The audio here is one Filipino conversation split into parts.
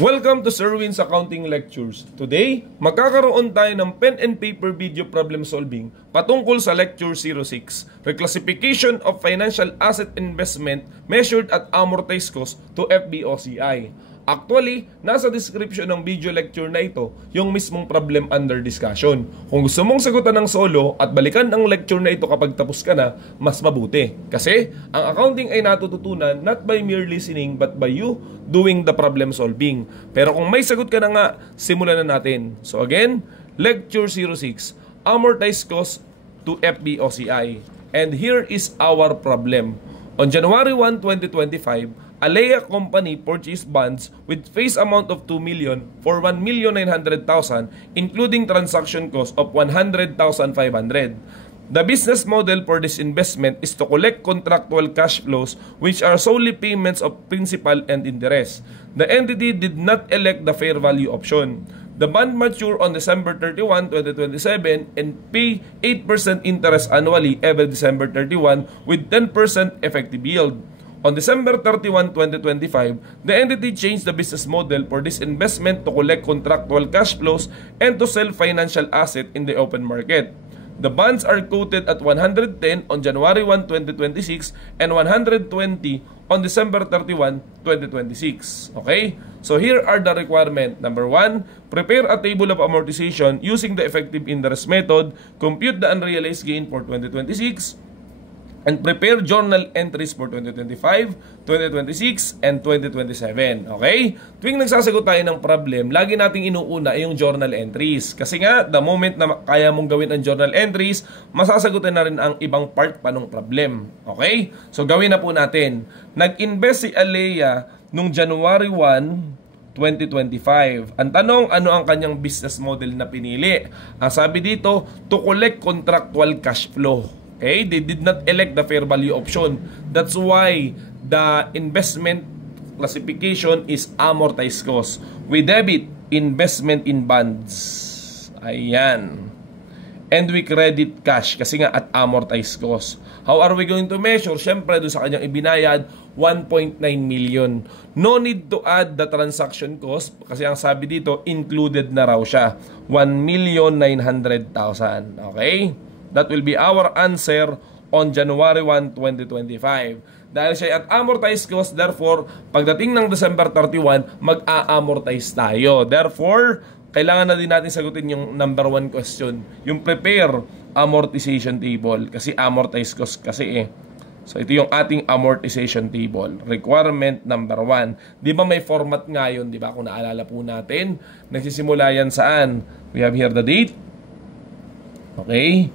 Welcome to Sir Win's Accounting Lectures. Today, magkakaroon tayo ng pen and paper video problem solving patungkol sa Lecture 06, Reclassification of Financial Asset Investment Measured at Amortized Cost to FVOCI. Actually, nasa description ng video lecture na ito yung mismong problem under discussion. Kung gusto mong sagutan ng solo at balikan ang lecture na ito kapag tapos ka na, mas mabuti. Kasi ang accounting ay natututunan not by mere listening but by you doing the problem solving. Pero kung may sagot ka na nga, simulan na natin. So again, Lecture 06, Amortized Cost to FVOCI. And here is our problem. On January 1, 2025, Alea Company purchased bonds with face amount of 2 million for 1,900,000 including transaction cost of 100,500. The business model for this investment is to collect contractual cash flows which are solely payments of principal and interest. The entity did not elect the fair value option. The bond mature on December 31, 2027 and pay 8% interest annually every December 31 with 10% effective yield. On December 31, 2025, the entity changed the business model for this investment to collect contractual cash flows and to sell financial asset in the open market. The bonds are quoted at 110 on January 1, 2026 and 120 on December 31, 2026. Okay? So here are the requirements. Number 1, prepare a table of amortization using the effective interest method, compute the unrealized gain for 2026, and prepare journal entries for 2025, 2026, and 2027. Okay? Tuwing nagsasagot tayo ng problem, lagi nating inuuna yung journal entries. Kasi nga, the moment na kaya mong gawin ang journal entries, masasagutin na rin ang ibang part pa ng problem. Okay? So, gawin na po natin. Nag-invest si Alea nung January 1, 2025. Ang tanong, ano ang kanyang business model na pinili? Ang sabi dito, to collect contractual cash flow. Okay, they did not elect the fair value option. That's why the investment classification is amortized cost. We debit investment in bonds. Ayan. And we credit cash kasi nga at amortized cost. How are we going to measure? Siyempre, doon sa kanyang ibinayad, 1.9 million. No need to add the transaction cost kasi ang sabi dito, included na raw siya. 1,900,000. Okay? That will be our answer on January 1, 2025. Dahil siya at amortized cost, therefore, pagdating ng December 31, mag-a-amortize tayo. Therefore, kailangan na din natin sagutin yung number 1 question. Yung prepare amortization table. Kasi amortized cost kasi eh. So, ito yung ating amortization table. Requirement number 1. Di ba may format nga yun? Di ba? Kung naalala po natin, nagsisimula yan saan? We have here the date. Okay.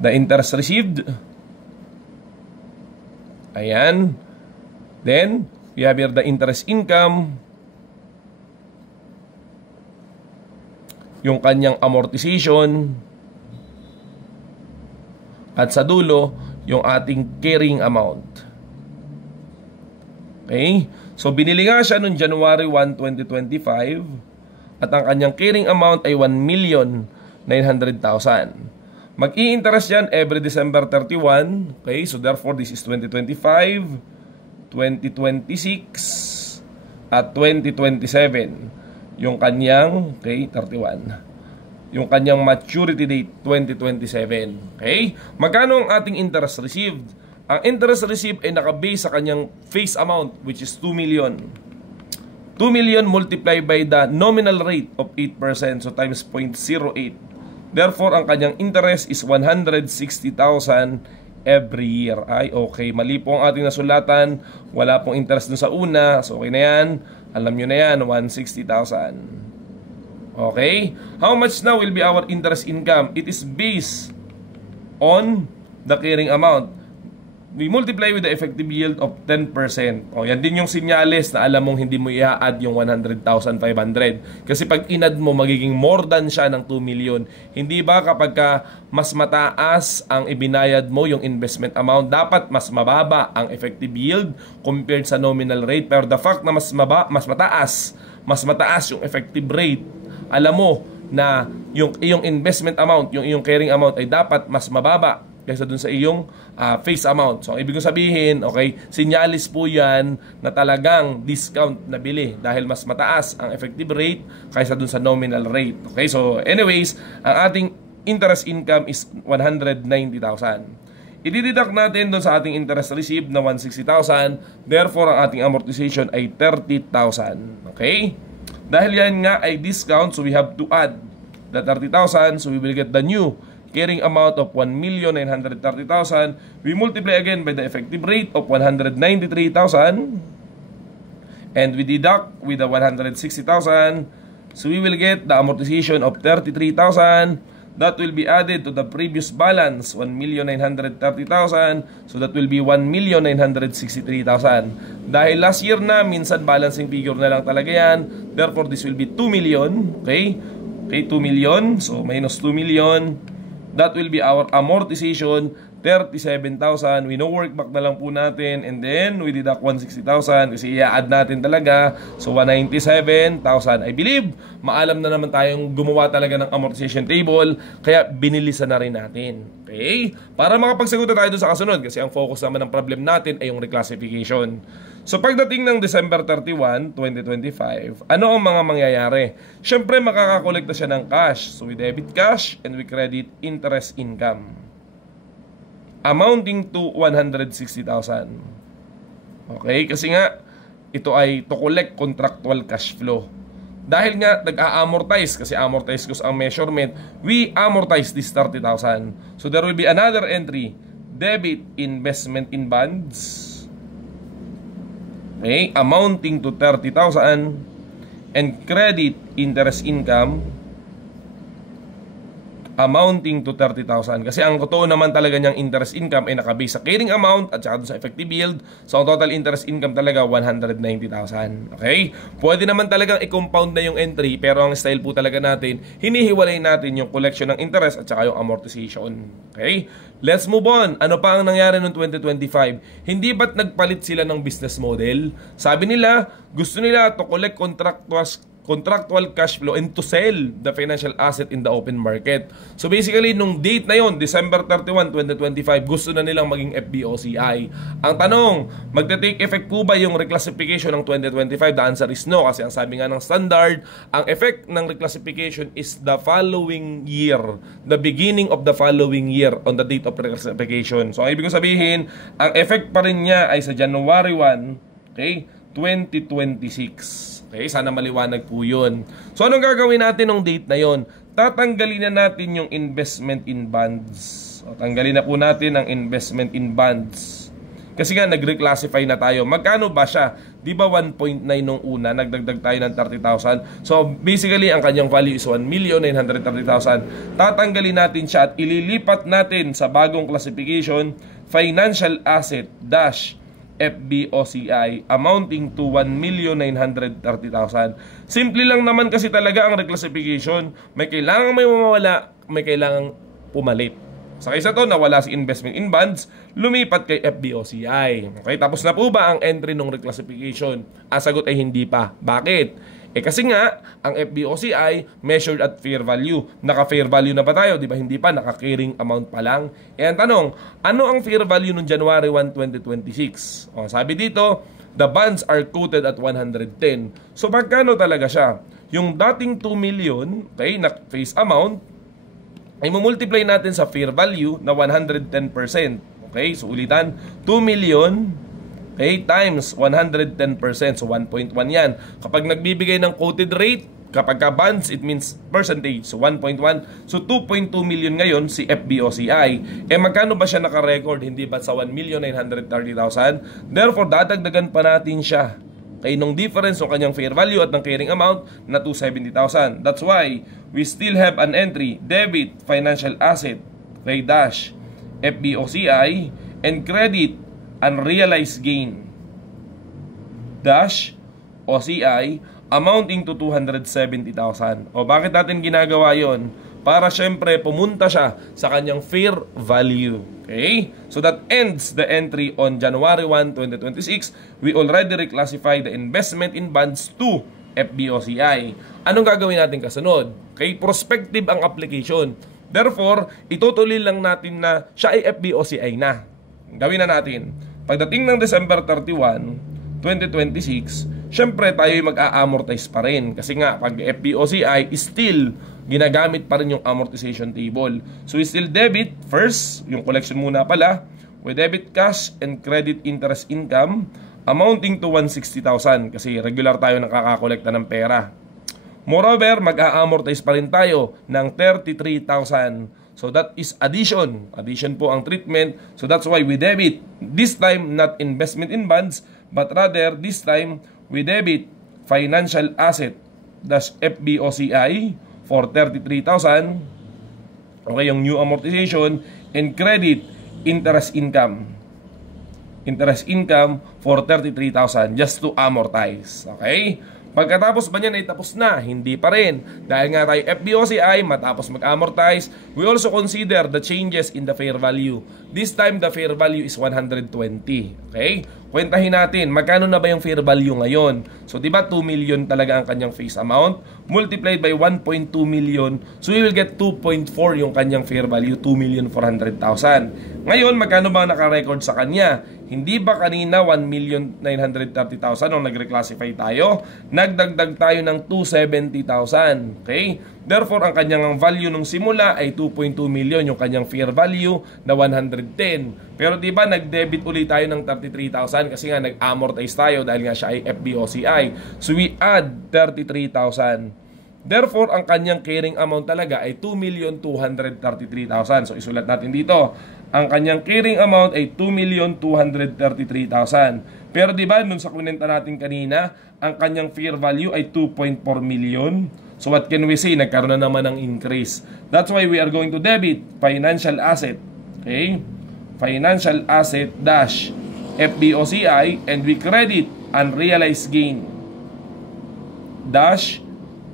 The interest received. Ayan. Then, we have here the interest income. Yung kanyang amortization. At sa dulo, yung ating carrying amount. Okay? So, binili nga siya noong January 1, 2025. At ang kanyang carrying amount ay 1,900,000. Mag-i-interest yan every December 31. Okay, so therefore this is 2025, 2026, at 2027. Yung kanyang, okay, 31. Yung kanyang maturity date, 2027. Okay, magkano ang ating interest received? Ang interest received ay nakabase sa kanyang face amount, which is 2 million. 2 million multiplied by the nominal rate of 8%, so times 0.08. Therefore, ang kanyang interest is 160,000 every year. Ay, okay. Mali po ang ating nasulatan. Wala pong interest dun sa una. So, okay na yan. Alam nyo na yan, 160,000. Okay? How much now will be our interest income? It is based on the carrying amount. We multiply with the effective yield of 10%. O, yan din yung sinyales na alam mong hindi mo i-add yung 100,500. Kasi pag in-add mo, magiging more than siya ng 2 million. Hindi ba kapag mas mataas ang ibinayad mo, yung investment amount, dapat mas mababa ang effective yield compared sa nominal rate. Pero the fact na mas mataas yung effective rate, alam mo na yung iyong investment amount, yung iyong carrying amount ay dapat mas mababa kaysa dun sa iyong face amount. So, ang ibig sabihin, okay, sinyalis po yan na talagang discount na bili dahil mas mataas ang effective rate kaysa dun sa nominal rate. Okay, so anyways, ang ating interest income is 190,000. I-deduct natin dun sa ating interest received na 160,000. Therefore, ang ating amortization ay 30,000. Okay? Dahil yan nga ay discount, so we have to add the 30,000. So we will get the new carrying amount of 1,930,000. We multiply again by the effective rate of 193,000. And we deduct with the 160,000. So we will get the amortization of 33,000. That will be added to the previous balance, 1,930,000. So that will be 1,963,000. Dahil last year na, minsan balancing figure na lang talaga yan. Therefore, this will be 2 million. Okay? Okay, 2 million. So minus 2 million. That will be our amortization, 37,000. We know work back na lang po natin. And then, we deduct 160,000 kasi i-add natin talaga. So, 197,000. I believe, maalam na naman tayong gumawa talaga ng amortization table. Kaya, binilisan na rin natin. Okay? Para makapagsagot na tayo doon sa kasunod. Kasi ang focus naman ng problem natin ay yung reclassification. So, pagdating ng December 31, 2025, ano ang mga mangyayari? Siyempre, makakakolekta siya ng cash. So, we debit cash and we credit interest income amounting to 160,000. Okay? Kasi nga, ito ay to collect contractual cash flow. Dahil nga, nag-a-amortize, kasi amortize ko ang measurement, we amortize this 30,000. So, there will be another entry, debit investment in bonds. Okay, amounting to 30,000 and credit interest income amounting to 30,000. Kasi ang totoo naman talaga niyang interest income ay nakabase sa carrying amount at saka sa effective yield. So, ang total interest income talaga 190,000. Okay? Pwede naman talagang i-compound na yung entry, pero ang style po talaga natin, hinihiwalay natin yung collection ng interest at saka yung amortization. Okay? Let's move on. Ano pa ang nangyari noong 2025? Hindi ba't nagpalit sila ng business model? Sabi nila, gusto nila to collect contractual cash flow and to sell the financial asset in the open market. So basically, nung date na yon, December 31, 2025, gusto na nilang maging FBOCI. Ang tanong, magte-take effect po ba yung reclassification ng 2025? The answer is no, kasi ang sabi nga ng standard, ang effect ng reclassification is the following year, the beginning of the following year on the date of reclassification. So ang ibig sabihin, ang effect pa rin niya ay sa January 1, okay, 2026. Okay, sana maliwanag po yun. So, anong gagawin natin nung date na yon? Tatanggalin na natin yung investment in bonds. O, tanggalin na po natin ang investment in bonds. Kasi nga, nag-reclassify na tayo. Magkano ba siya? Di ba 1.9 nung una? Nagdagdag tayo ng 30,000. So, basically, ang kanyang value is 1,930,000. Tatanggalin natin siya at ililipat natin sa bagong classification, financial asset dash FBOCI amounting to 1,930,000. Simple lang naman kasi talaga ang reclassification. May kailangan may mawawala, may kailangan pumalit. Sa kaysa to, nawala si investment in bonds, lumipat kay FBOCI. Okay, tapos na po ba ang entry ng reclassification? Ang sagot ay hindi pa. Bakit? Kasi nga, ang FBOCI measured at fair value. Naka-fair value na ba tayo? Di ba hindi pa? Naka-carrying amount pa lang. Ang tanong, ano ang fair value noong January 1, 2026? O, sabi dito, the bonds are quoted at 110. So, magkano talaga siya? Yung dating 2 million, okay, na face amount, ay multiply natin sa fair value na 110%. Okay, so ulitan, 2 million, okay, times 110%. So, 1.1 yan. Kapag nagbibigay ng quoted rate, kapag ka bonds, it means percentage. So, 1.1. So, 2.2 million ngayon si FBOCI. Magkano ba siya naka-record? Hindi ba sa 1,930,000? Therefore, dadagdagan pa natin siya. Okay, nung difference ng kanyang fair value at ng carrying amount na 270,000. That's why we still have an entry, debit financial asset, okay, dash FBOCI, and credit unrealized gain dash OCI amounting to 270,000. O bakit natin ginagawa yon? Para syempre pumunta siya sa kanyang fair value. Okay? So that ends the entry on January 1, 2026. We already reclassified the investment in bonds to FBOCI. Anong gagawin natin kasunod? Okay? Prospective ang application. Therefore, itutuloy lang natin na siya ay FVOCI na. Gawin na natin. Pagdating ng December 31, 2026, syempre tayo ay mag-a-amortize pa rin. Kasi nga, pag FVOCI, still ginagamit pa rin yung amortization table. So, we still debit first, yung collection muna pala. We debit cash and credit interest income amounting to 160,000 kasi regular tayo nakakakolekta ng pera. Moreover, mag-a-amortize pa rin tayo ng 33,000. So that is addition. Addition po ang treatment. So that's why we debit. This time, not investment in bonds, but rather this time, we debit financial asset, that's FVOCI, for 33,000. Okay, yung new amortization. And credit interest income. Interest income for 33,000 just to amortize. Okay? Pagkatapos ba niyan ay tapos na? Hindi pa rin. Dahil nga tayo FVOCI, matapos mag-amortize, we also consider the changes in the fair value. This time, the fair value is 120. Okay? Kwentahin natin, magkano na ba yung fair value ngayon? So, di ba 2 million talaga ang kanyang face amount? Multiplied by 1.2 million, so we will get 2.4 yung kanyang fair value, 2,400,000. Ngayon, magkano ba naka-record sa kanya? Hindi ba kanina 1,930,000 nung nag-reclassify tayo? Nagdagdag tayo ng 270,000. Okay? Therefore, ang kanyang value nung simula ay 2.2 million, yung kanyang fair value na 110. Pero di ba nag-debit ulit tayo ng 33,000 kasi nga nag-amortize tayo dahil nga siya ay FVOCI. So we add 33,000. Therefore, ang kanyang carrying amount talaga ay 2,233,000. So isulat natin dito. Ang kanyang carrying amount ay 2,233,000. Pero di ba nung sa kunenta natin kanina, ang kanyang fair value ay 2.4 million. So what can we say? Nagkaroon na naman ng increase. That's why we are going to debit financial asset. Okay? Financial asset dash FVOCI, and we credit unrealized gain dash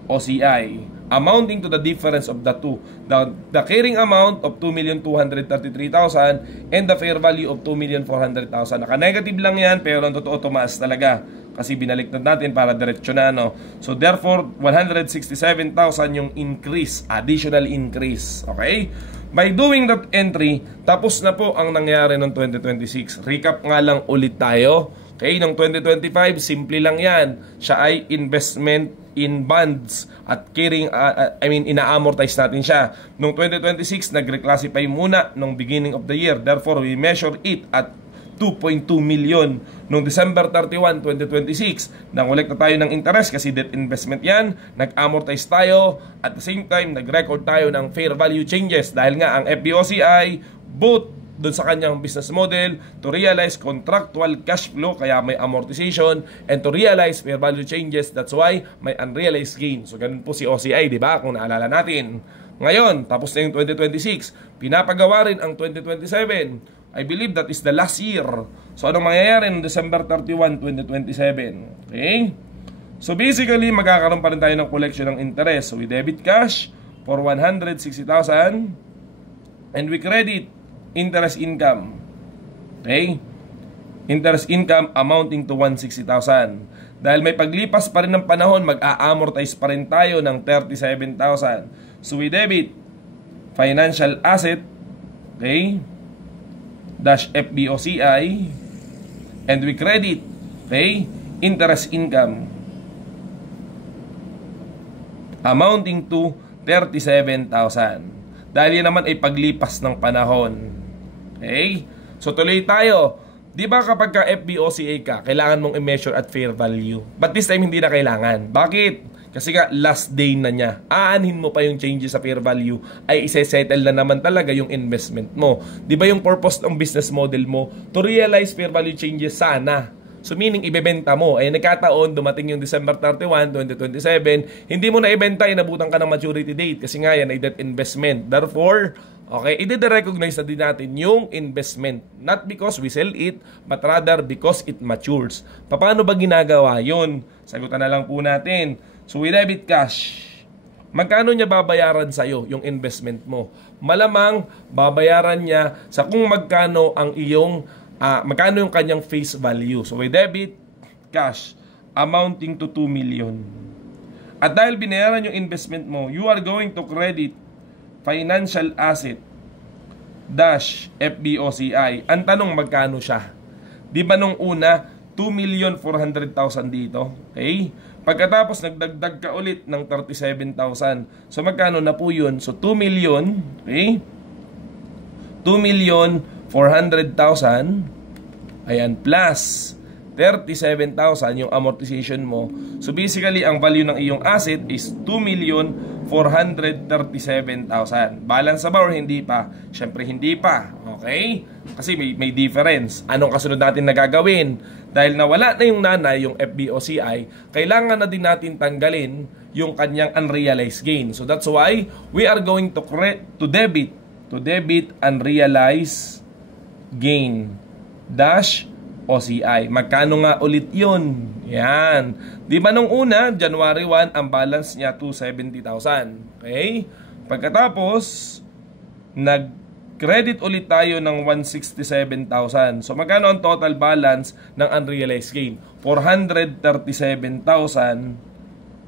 OCI, amounting to the difference of the two. The carrying amount of 2,233,000 and the fair value of 2,400,000. Naka-negative lang yan, pero ang totoo tumaas talaga. Kasi binaliktad natin para diretsyo na, no? So therefore, 167,000 yung increase, additional increase. Okay? By doing that entry, tapos na po ang nangyari ng 2026. Recap nga lang ulit tayo. Okay? Ng 2025, simple lang yan. Siya ay investment in bonds at carrying, ina-amortize natin siya. Noong 2026, nag-reclassify muna nung beginning of the year. Therefore, we measure it at 2.2 million. Noong December 31, 2026, nangolekta tayo ng interest kasi debt investment yan. Nag-amortize tayo. At the same time, nag-record tayo ng fair value changes dahil nga ang FVOCI, both doon sa kanyang business model, to realize contractual cash flow, kaya may amortization, and to realize fair value changes, that's why may unrealized gain. So ganun po si OCI, di ba? Kung naalala natin. Ngayon, tapos na yung 2026, pinapagawa rin ang 2027. I believe that is the last year. So anong mangyayari noong December 31, 2027? Okay? So basically, magkakaroon pa rin tayo ng collection ng interest. So we debit cash for 160,000 and we credit interest income. Okay? Interest income amounting to 160,000. Dahil may paglipas pa rin ng panahon, mag-a-amortize pa rin tayo ng 37,000. So we debit financial asset, okay, dash FVOCI, and we credit, okay, interest income amounting to 37,000. Dahil yan naman ay paglipas ng panahon. Okay? So tuloy tayo. Di ba kapag ka FVOCI ka, kailangan mong i-measure at fair value? But this time hindi na kailangan. Bakit? Kasi nga last day na niya. Aanhin mo pa yung changes sa fair value, ay isa-settle na naman talaga yung investment mo. Di ba yung purpose ng business model mo? To realize fair value changes sana. So meaning ibebenta mo. Ay nagkataon, dumating yung December 31, 2027, hindi mo na ibenta, inabutan ka ng maturity date kasi nga yan ay debt investment. Therefore, okay, i-recognize na din natin yung investment. Not because we sell it, but rather because it matures. Paano ba ginagawa yun? Sagutan na lang po natin. So we debit cash. Magkano niya babayaran sa'yo yung investment mo? Malamang babayaran niya sa kung magkano ang iyong magkano yung kanyang face value. So we debit cash amounting to 2 million. At dahil binayaran yung investment mo, you are going to credit financial asset dash FBOCI. Ang tanong, magkano siya? Di ba nung una, 2,400,000 dito? Okay? Pagkatapos, nagdagdag ka ulit ng 37,000. So, magkano na po yun? So, 2 million, okay? 2,400,000, ayan, plus 37,000 yung amortization mo. So basically, ang value ng iyong asset is 2,437,000. Balance na ba or hindi pa? Siyempre hindi pa. Okay? Kasi may difference. Anong kasunod natin na gagawin? Dahil nawala na yung nanay, yung FBOCI, kailangan na din natin tanggalin yung kanyang unrealized gain. So that's why we are going to debit unrealized gain dash OCI. Magkano nga ulit yun? Yan. Di ba nung una, January 1, ang balance niya 270,000. Okay? Pagkatapos, nag-credit ulit tayo ng 167,000. So, magkano ang total balance ng unrealized gain? 437,000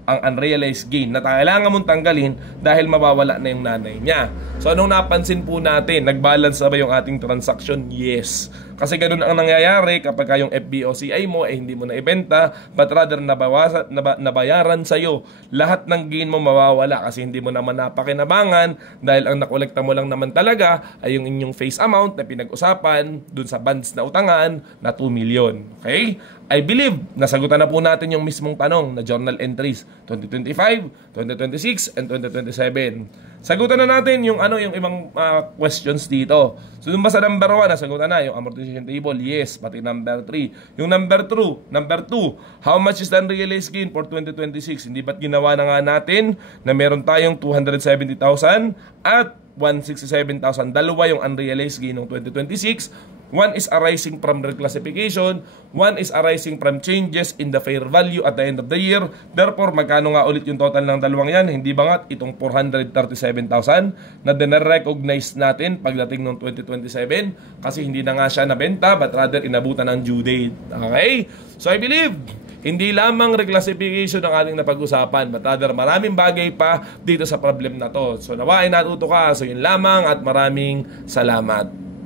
ang unrealized gain na kailangan mong tanggalin dahil mawawala na yung nanay niya. So, anong napansin po natin? Nag-balance na ba yung ating transaction? Yes. Kasi ganun ang nangyayari kapag yung FBOCI mo ay hindi mo na ibenta, but rather nabayaran sa'yo. Lahat ng gain mo mawawala kasi hindi mo naman napakinabangan dahil ang nakolekta mo lang naman talaga ay yung inyong face amount na pinag-usapan dun sa bonds na utangan na 2 million. Okay? I believe nasagutan na po natin yung mismong tanong na journal entries 2025, 2026, and 2027. Sagutan na natin yung yung ibang questions dito. So dun ba sa number 1 nasagutan na yung amortization table? Yes, pati number 3. Yung number 2, how much is the unrealized gain for 2026? Hindi ba't ginawa na nga natin na meron tayong 270,000 at 167,000? Dalawa yung unrealized gain ng 2026. One is arising from reclassification, one is arising from changes in the fair value at the end of the year. Therefore, magkano nga ulit yung total ng dalawang yan? Hindi ba nga itong 437,000 na dinare-recognize natin pagdating ng 2027 kasi hindi na nga siya nabenta but rather inabutan ng due date. Okay? So I believe hindi lamang reclassification ang ating napag-usapan, but rather maraming bagay pa dito sa problem na to. So nawa ay natuto ka. So yun lamang at maraming salamat.